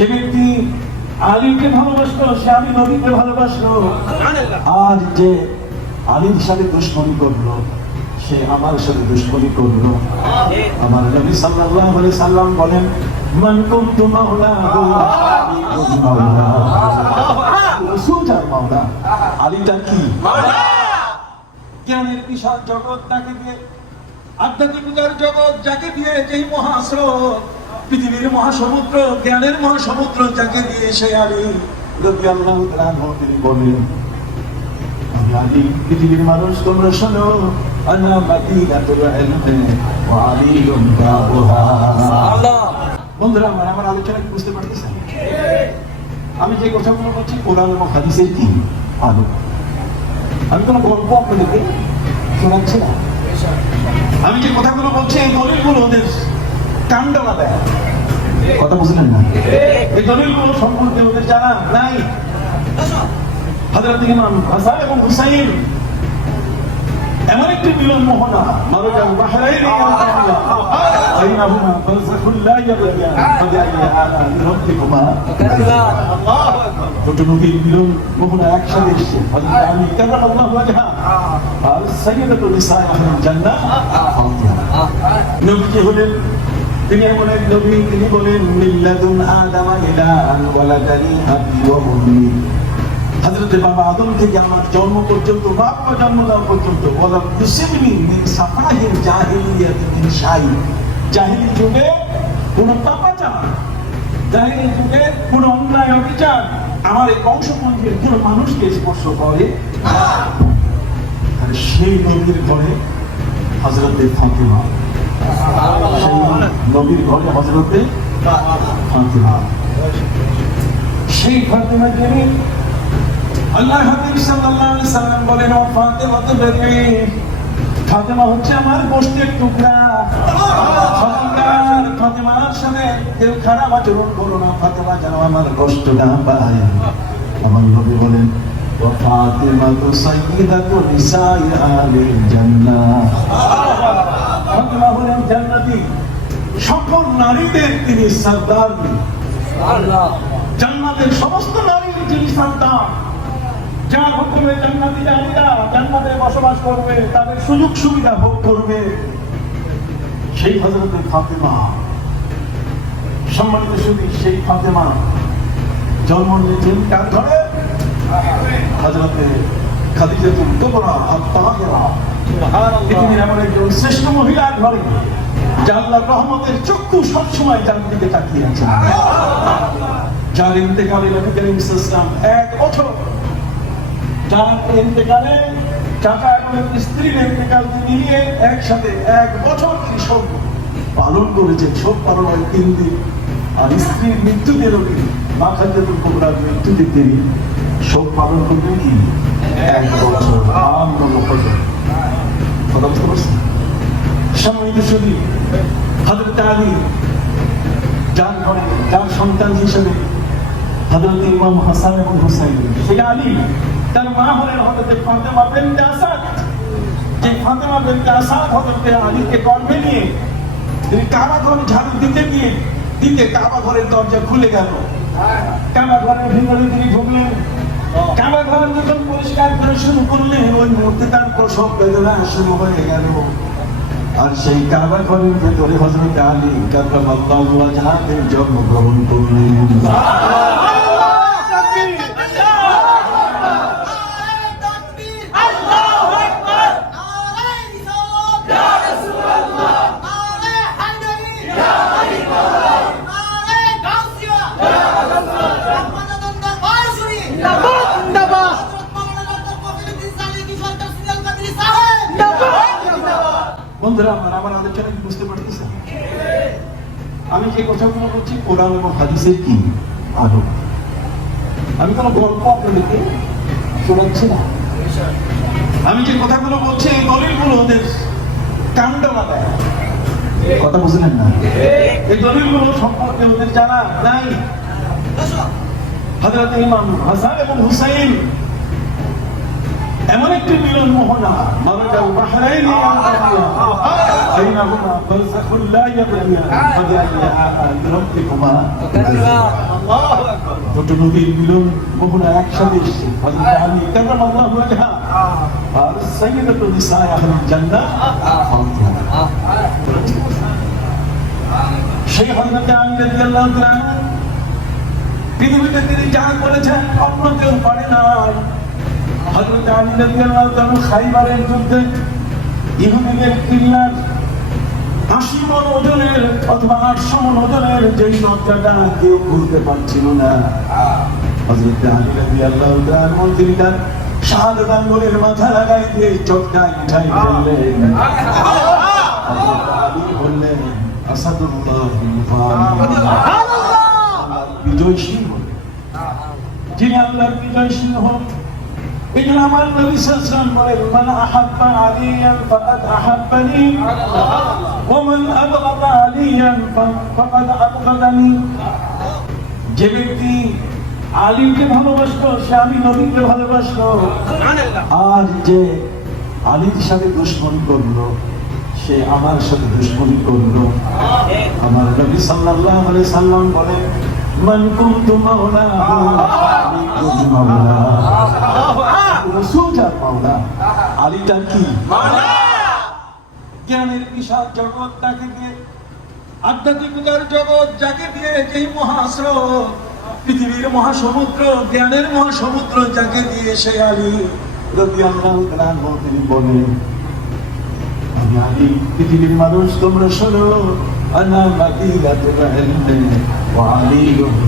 যে ব্যক্তি আলীকে ভালোবাসলো, সে আমি নবীকে ভালোবাসলো। আর যে আলীর সাথে দুশ্মনী করল, সে আমার সাথে দুশ্মনী করল। আমার নবী সাল্লাল্লাহু আলাইহি সাল্লাম বলেন, মান কুনতু আলী মাওলা রাসূল যার মাওলা। আলীটা কি? জ্ঞানের বিশাল জগৎ তাকে দিয়ে, আধ্যাত্মিকতার জগৎ যাকে দিয়ে, যেই মহাস্রোত পৃথিবীর মহাসমুদ্র জ্ঞানের মহাসমুদ্র যাকে দিয়ে সে আলী রবি আল্লাহ তিনি বলেন আলী পৃথিবীর মানুষ তোমরা শোনো আনা মাদিনাতুল ইলমি ওয়া আলীউম বাবুহা বন্ধুরা আমার আমার আলোচনা কি বুঝতে পারতেছেন? আমি যে কথাগুলো বলছি কোরআন এবং হাদিসের কি আলো। আমি কোনো গল্প আপনাদেরকে শোনাচ্ছি না। আমি যে কথাগুলো বলছি এই কাণ্ডলা দেয়। কথা বুঝলেন না? এই দলিলগুলো সম্পর্কে ওদের জানা নাই। হাজরত ইমাম হাসান এবং হুসাইন এমন একটি মিলন মোহনা মারুজাল বাহরাইন বাইনাহুমা বারযাখুল লা দুটো নদীর মিলন মোহনা একসাথে এসছে। হযরত আলী কারামাল্লাহু ওয়াজহা আর সাইয়্যিদাতু নিসাই আহলিল জান্নাহ। নবীজি হলেন তিনি এমন এক নবী, তিনি বলেন মিল্লাদুন আদামা ইলা আন ওয়ালাদানি আবি ওয়া উম্মি। হযরত বাবা আদম থেকে আমার জন্ম পর্যন্ত বাবা জন্ম দেওয়া পর্যন্ত ওয়ালা ইউসিবনি মিন সাফাহিল জাহিলিয়াত মিন শাই। জাহিলি যুগে কোন পাপাচার, জাহিলি যুগে কোন অন্যায়, অবিচার আমার এই বংশপঞ্জীর কোন মানুষকে স্পর্শ করে আর সেই নবীর ঘরে হজরতে ফাতিমা নবীর ঘরে হজরতে সেই ফাতিমা আল্লাহ হাবিব সাল্লাল্লাহু আলাইহি সাল্লাম বলেন, ও ফাতিমা, তো বেবি ফাতিমা হচ্ছে আমার গোষ্ঠীর টুকরা। ফাতিমার সাথে কেউ খারাপ আচরণ করো না। ফাতিমা যেন আমার কষ্ট না পায়। আমার নবী বলেন, ও ফাতিমা, তো সাইয়্যিদাতু নিসাই আলিল জান্নাহ। ফাতিমা হলেন জান্নাতি সকল নারীদের তিনি সর্দার জান্নাতের সমস্ত নারীর যিনি সন্তান যার হুকুমে জান্নাতি নারীরা জান্নাতে বসবাস করবে তাদের সুযোগ সুবিধা ভোগ করবে। সেই হজরতে ফাতেমা সম্মানিত সুদী সেই ফাতেমা জন্ম নিয়েছেন কার ঘরে? হজরতে কুবরা পৃথিবীর এমন একজন শ্রেষ্ঠ রহমতের চক্ষু তাকিয়ে আছে। যার ইন্তেকালে নবী করিম এক যার ইন্তেকালে এবং স্ত্রীর নিয়ে একসাথে এক বছর শোক পালন করেছেন শোক পালন হয় তিন দিন। আর স্ত্রীর মৃত্যুতে রবি মা কোবরার মৃত্যুতে তিনি শোক পালন করবেন কি? এক বছর আনন্দ বছর কথা বুঝতে পারছেন? সম্মানিত শুধু হজরত আলী যার যার সন্তান হিসেবে হজরত ইমাম হাসান এবং হুসাইন সেই আলী, তার মা হলেন হজরত ফাতেমা বিনতে আসাদ। যে ফাতেমা বিনতে আসাদ হজরত আলীকে গর্ভে নিয়ে তিনি কাবা ঘরে ঝাড়ু দিতে গিয়ে, দিতে কাবা ঘরের দরজা খুলে গেল। কাবা ঘরের ভিতরে তিনি ঢুকলেন। কাবা ঘর যখন পরিষ্কার করে শুরু করলেন ওই মুহূর্তে তার প্রসব বেদনা শুরু হয়ে গেল। আর সেই কাবা ঘরের ভেতরে হজরত আলী কাবা ওয়াজহাতের জন্মগ্রহণ করলেন। বন্ধুরা আমার আমার আলোচনা কি বুঝতে পারতেছেন? আমি যে কথাগুলো বলছি, কোরআন এবং হাদিসের কি আলো আমি কোনো গল্প আপনাদেরকে শোনাচ্ছি না। আমি যে কথাগুলো বলছি, এই দলিলগুলো ওদের কাণ্ড দেয় কথা বুঝলেন না? এই দলিলগুলো সম্পর্কে ওদের জানা নাই। হজরত ইমাম হাসান এবং হুসাইন এমন একটি মিলন মোহনা। মারুজাল বাহরাইন ফাবিআইয়ি আলা'i রাব্বিকুমা। দুটো নদীর মিলন মোহনা একসাথে এসছে। হযরত আলী কারামাল্লাহু ওয়াজহা আর সাইয়্যিদাতু নিসায়ে আহলিল জান্নাহ। সেই হযরত আলী রাদিয়াল্লাহু তাআলা পৃথিবীতে তিনি যা করেছেন অন্য কেউ পারে নাই। হযরত আলী রাদিয়াল্লাহু তাআলা খাইবারের যুদ্ধে ইহুদিদের কিল্লার আশি মন ওজনের অথবা আটশো মন ওজনের যেই নকশাটা কেউ ভুলতে পারছিল না। হযরত আলী রাদিয়াল্লাহু তাআলা তিনি শাহাদাত আঙ্গুলের মাথা লাগাই দিয়ে চটকায় উঠাই ফেললেন। বললেন, আসাদুল্লাহ বিজয় সিংহ যিনি আল্লাহর বিজয় সিংহ এই যে ব্যক্তি আলীকে ভালোবাসলো সে আমি নবীকে ভালোবাসলো আর যে আলীর সাথে দুশ্মনী করল, সে আমার সাথে দুশ্মনী করল। আমার নবী সাল্লাল্লাহু আলাইহি সাল্লাম বলেন, মান কুনতু মাওলাহু আমি কুনতু মাওলা মাওলা। আলী তার কি জ্ঞানের বিশাল জগৎ তাকে দিয়ে আধ্যাত্মিকতার জগৎ যাকে দিয়ে যেই মহাস্রোত পৃথিবীর মহাসমুদ্র জ্ঞানের মহাসমুদ্র যাকে দিয়ে সে আলী। তাআলা আনহু তিনি বলেন আমি আলী পৃথিবীর মানুষ তোমরা শোনো আনা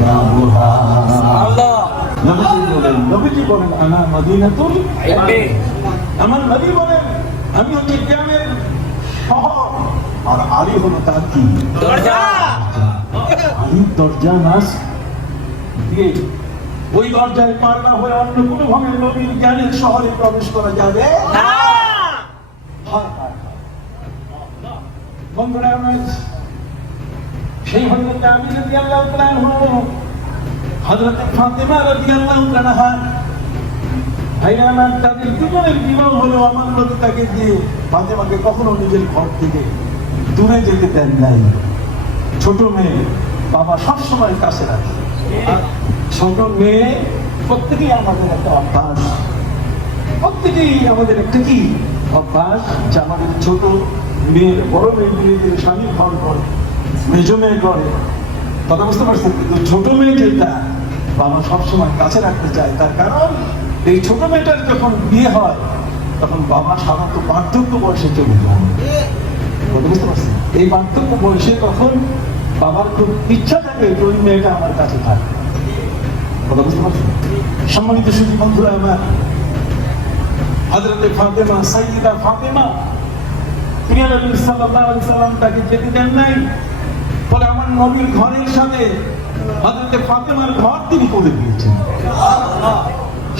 বাবুহা নবীজি বলেন নবীজি বলেন আনা মাদিনাতুল আমার নবী বলেন আমি হচ্ছে জ্ঞানের শহর আর আলী হলো তার কি? আলীর দরজা নাস। দিয়ে ওই দরজায় পার না হয়ে অন্য কোনো ভাবে নবীর জ্ঞানের শহরে প্রবেশ করা যাবে? হয়, হয়। বন্ধুরা সেই হজরত আমি যদি আল্লাহ হজরত ফাতেমা রাজি আল্লাহ ভাইরা, আমার তাদের দুজনের বিবাহ হলো আমার নবী তাকে দিয়ে ফাতেমাকে কখনো নিজের ঘর থেকে দূরে যেতে দেন নাই। ছোট মেয়ে, বাবা সবসময় কাছে রাখে। ছোট মেয়ে প্রত্যেকেই আমাদের একটা অভ্যাস। প্রত্যেকেই আমাদের একটা কি অভ্যাস? যে আমাদের ছোট মেয়ের, বড় মেয়ে মেয়েদের স্বামী ঘর করে, মেজ মেয়ে করে। কথা বুঝতে পারছেন? কিন্তু ছোট মেয়ে যেটা বাবা সবসময় কাছে রাখতে চায় তার কারণ এই ছোট মেয়েটার যখন বিয়ে হয়, তখন বাবা সাধারণত বার্ধক্য বয়সে চলে যায়। বুঝতে পারছেন? এই বার্ধক্য বয়সে তখন বাবার খুব ইচ্ছা থাকে ওই মেয়েটা আমার কাছে থাকে। সম্মানিত সুখী বন্ধুরা, আমার হজরতে ফাতেমা সাইয়িদা ফাতেমা প্রিয় নবী সাল্লাল্লাহু সাল্লাম তাকে যেতে দেন নাই। বলে, আমার নবীর ঘরের সাথে হজরতে ফাতেমার ঘর তিনি করে দিয়েছেন।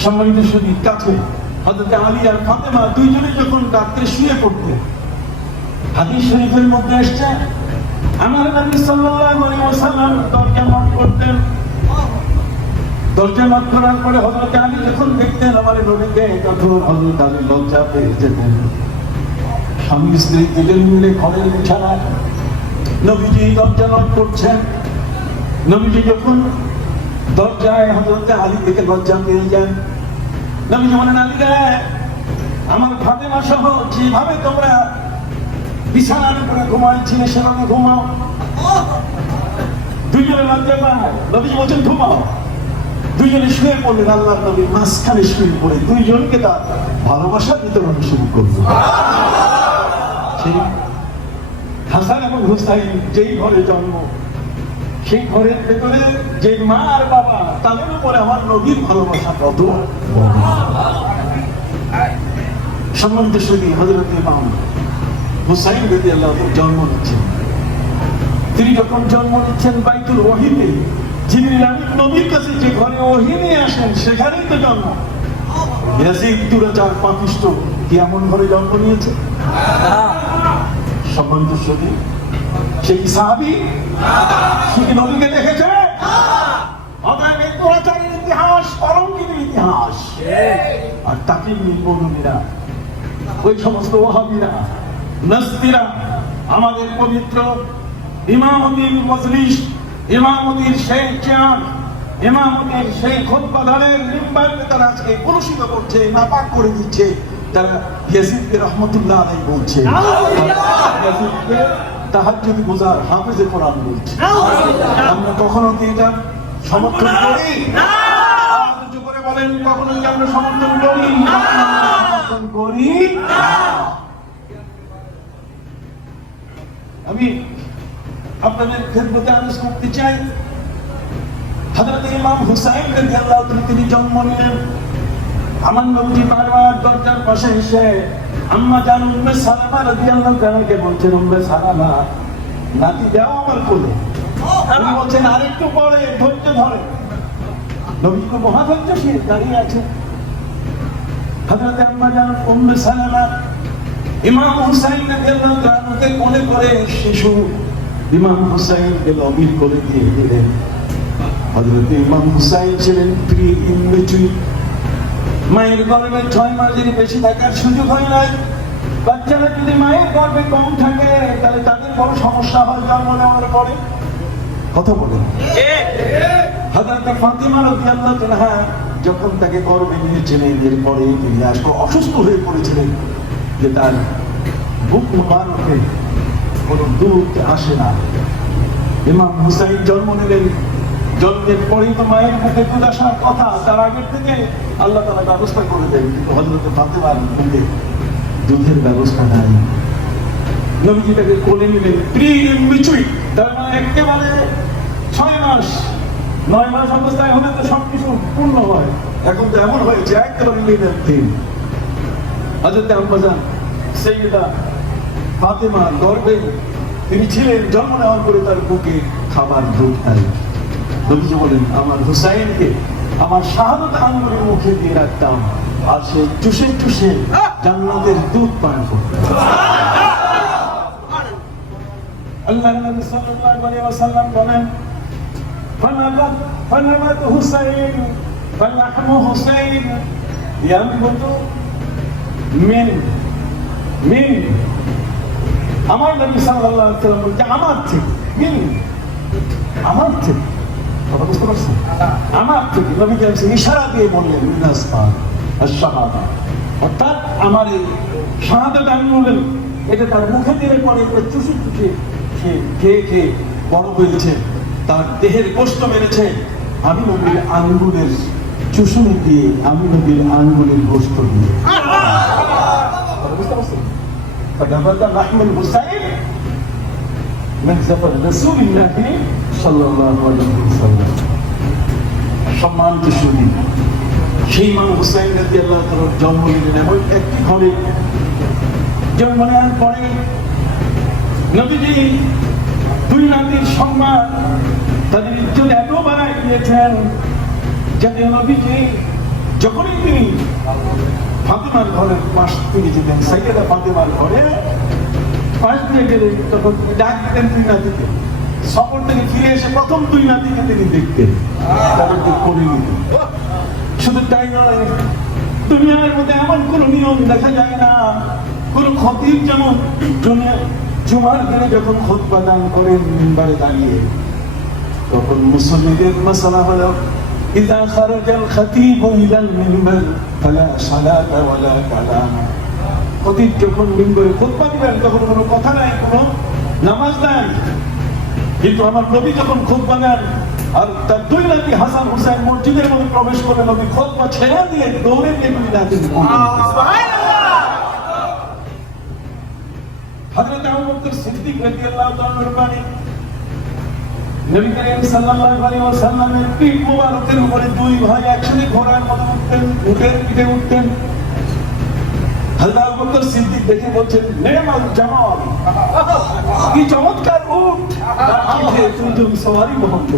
সম্মানিত সুদী কাছে হজরতে আলী আর ফাতেমা দুইজনে যখন রাত্রে শুয়ে পড়তেন হাদিস শরীফের মধ্যে এসছে আমার নবী সাল্লাল্লাহু আলাইহি ওয়াসাল্লাম দরজা নক করতেন। দরজা নক করার পরে হযরত আলী যখন দেখতেন, আমার নবীকে তখন হযরত আলী লজ্জা পেয়ে যেতেন। স্বামী স্ত্রী দুজন মিলে ঘরের বিছানায় নবীজি দরজা নক করছেন। নবীজি যখন দরজায় হযরত আলী থেকে লজ্জা পেয়ে যান, নবীজি বলেন, আলী আমার ফাতেমা সহ যেভাবে তোমরা বিছানার উপরে ঘুমাইছিলে, সেভাবে ঘুমাও। দুইজনে লজ্জা পায়। নবীজি বলছেন, ঘুমাও। দুইজনে শুয়ে পড়লেন আল্লাহ নবী মাঝখানে শুয়ে পড়ে দুইজনকে তার ভালোবাসা বিতরণ শুরু করল হাসান এবং হুসাইন যেই ঘরে জন্ম সেই ঘরের ভেতরে যে মা আর বাবা তাদের উপরে আমার নবীর ভালোবাসা কত সম্মানিত সঙ্গী হজরত ইমাম হুসাইন বেদি আল্লাহ জন্ম নিচ্ছেন। তিনি যখন জন্ম নিচ্ছেন বাইতুল ওহিতে যিনি নবীর কাছে যে ঘরে ওহি নিয়ে আসেন সেখানেই তো জন্ম। ইয়াজিদ দুরাচার পাপিষ্ট কি এমন ঘরে জন্ম নিয়েছে? সম্মানিত সঙ্গী সে কি সাহাবি সে কি নবীকে দেখেছে অতএব এই দুরাচারের ইতিহাস অলঙ্কিত ইতিহাস। আর তাকে মৌলমীরা ওই সমস্ত ওহাবিরা নাস্তিরা আমাদের পবিত্র ইমামতির মজলিস ইমামতির চেয়ার ইমামতের খোদবাধারের তারা আজকে কলুষিত করছে নাপাক করে দিচ্ছে তারা রহমতুল্লাহ আলাই বলছে। তাহাজ্জুদ গুজার হাফেজে কোরআন বলছে। আমরা কখনো কি এটা সমর্থন করি? আওয়াজ করে বলেন কখনো আমরা সমর্থন করি? সমর্থন করি? না। আমি আপনাদের খেদমতে আদেশ করতে চাই। হযরত ইমাম হুসাইন রাদিয়াল্লাহু তিনি জন্ম নিলেন। আমার নবী বারবার দরজার পাশে এসে আম্মা জান উম্মে সালামা রাদিয়াল্লাহু তাআলাকে বলছেন, উম্মে সালামা, নাতি দাও আমার কোলে। উনি বলছেন, আরেকটু পরে, ধৈর্য ধরে। নবী খুব মহাধৈর্যশীল দাঁড়িয়ে আছে। হযরত আম্মা জান উম্মে সালামা ইমাম হুসাইন রাদিয়াল্লাহু তাআলাকে কোলে করে শিশু ইমাম হুসাইনকে লবির করে দিয়ে দিলেন। হযরত ইমাম হুসাইন ছিলেন প্রিয় ইন্দ্রচুই মায়ের গর্ভে ছয় মাসের বেশি থাকার সুযোগ হয় নাই, বাচ্চারা যদি মায়ের গর্ভে কম থাকে, তাহলে তাদের বড় সমস্যা হয় জন্ম নেওয়ার পরে কথা বলেন। হাজারটা ফাতিমা রাদিয়াল্লাহু তাআলা যখন তাকে গর্ভে নিয়েছিলেন এরপরে তিনি আসলে, অসুস্থ হয়ে পড়েছিলেন, যে তার বুক মুবারকে কোনো দুধ আসে না। ইমাম হুসাইন জন্ম নিলেন। জন্মের পরেই তো মায়ের মুখে দুধ আসার কথা, তার আগের থেকে আল্লাহ তালা ব্যবস্থা করে দেন। কিন্তু হজরত ফাতেমার মুখে দুধের ব্যবস্থা নাই। নবীজি তাকে কোলে নিলেন প্রিম বিচুই তার মানে একেবারে ছয় মাস, নয় মাস অবস্থায় হলে তো সবকিছু পূর্ণ হয়। এখন তো এমন হয়েছে একেবারে নিলেন দিন। হজরত আম্বাজান সেইদা ফাতেমার গর্বে তিনি ছিলেন, জন্ম নেওয়ার পরে তার বুকে খাবার খায় নবীজি বলেন আমার হুসাইনকে আমার শাহাদত আঙ্গুরের মুখে দিয়ে রাখতাম আর সে চুষে চুষে জান্নাতের দুধ পান করত আল্লাহ নবী সাল্লাল্লাহু আলাইহি ওয়াসাল্লাম বলেন فنبت فنبت حسين فلحم حسين ينبت من من আমার নবী সাল্লাল্লাহু আলাইহি ওয়াসাল্লাম বলছে আমার থেকে মিন আমার থেকে কথা বুঝতে পারছেন আমার থেকে নবী কাছে ইশারা দিয়ে বললেন মিনাস পাক আশ-শাহাদা অর্থাৎ আমার এই শাহাদাত আঙ্গুলের এটা তার মুখে দিলে পরে এটা চুষে চুষে সে খেয়ে খেয়ে বড় হয়েছে তার দেহের কষ্ট বেড়েছে আমি নবীর আঙ্গুলের চুষুনি দিয়ে আমি নবীর আঙ্গুলের গোস্ত দিয়ে কথা বুঝতে পারছেন فنبت لحم الحسين من زفر رسول الله সম্মানিত শুনি সেই মা হুসাইন রাজি আল্লাহ তালার জন্ম নিলেন এমন একটি ঘরে। জন্মগ্রহণ পরে নবীজি দুই নাতির সম্মান, তাদের ইজ্জত এত বাড়াই দিয়েছেন যাতে নবীজি, যখনই তিনি ফাতেমার ঘরে মাস তিনি যেতেন সাইকেলা ফাতেমার ঘরে পাশ দিয়ে গেলে তখন ডাক দিতেন দুই নাতিকে। সফর থেকে ফিরে এসে প্রথম দুই নাতিকে তিনি দেখতেন তাদেরকে করে নিতেন শুধু তাই নয় দুনিয়ার মধ্যে এমন কোন নিয়ম দেখা যায় না কোন খতিব যেমন দুনিয়া জুমার দিনে যখন খোদবা দান করেন মিম্বারে দাঁড়িয়ে তখন মুসল্লিদের মশলা হলো إذا خرج الخطيب إلى المنبر فلا صلاة ولا كلام খতিব যখন মিম্বরে খুতবা দিবেন তখন কোনো কথা নাই কোনো নামাজ নাই কিন্তু আমার নবী যখন খুতবা দেন আর তার দুই নাতি হাসান হুসাইন মসজিদের মধ্যে প্রবেশ করে নবী খুতবা ছেড়ে দিয়ে দৌড়ে গিয়ে নবী নাতি হযরত আবু বকর সিদ্দিক রাদিয়াল্লাহু তাআলার বাণী নবী করিম সাল্লাল্লাহু আলাইহি ওয়াসাল্লামের পিঠ মোবারকের উপরে দুই ভাই একসাথে ঘোড়ার মতো উঠতেন উটের পিঠে উঠতেন। হযরত আবু বকর সিদ্দিক দেখে বলছেন নেমাল জামাল। কি চমৎকার! কুনতুম সওয়ারি মুহাম্মদ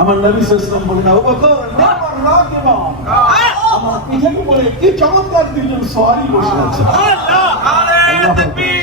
আমার নবী সাল্লাল্লাহু বলেন আবু বকর আমার রাকিবা আমার পিছনে বলে কি চমৎকার দুজন সওয়ারি বসে আছে। আল্লাহ আল্লাহ তাকবীর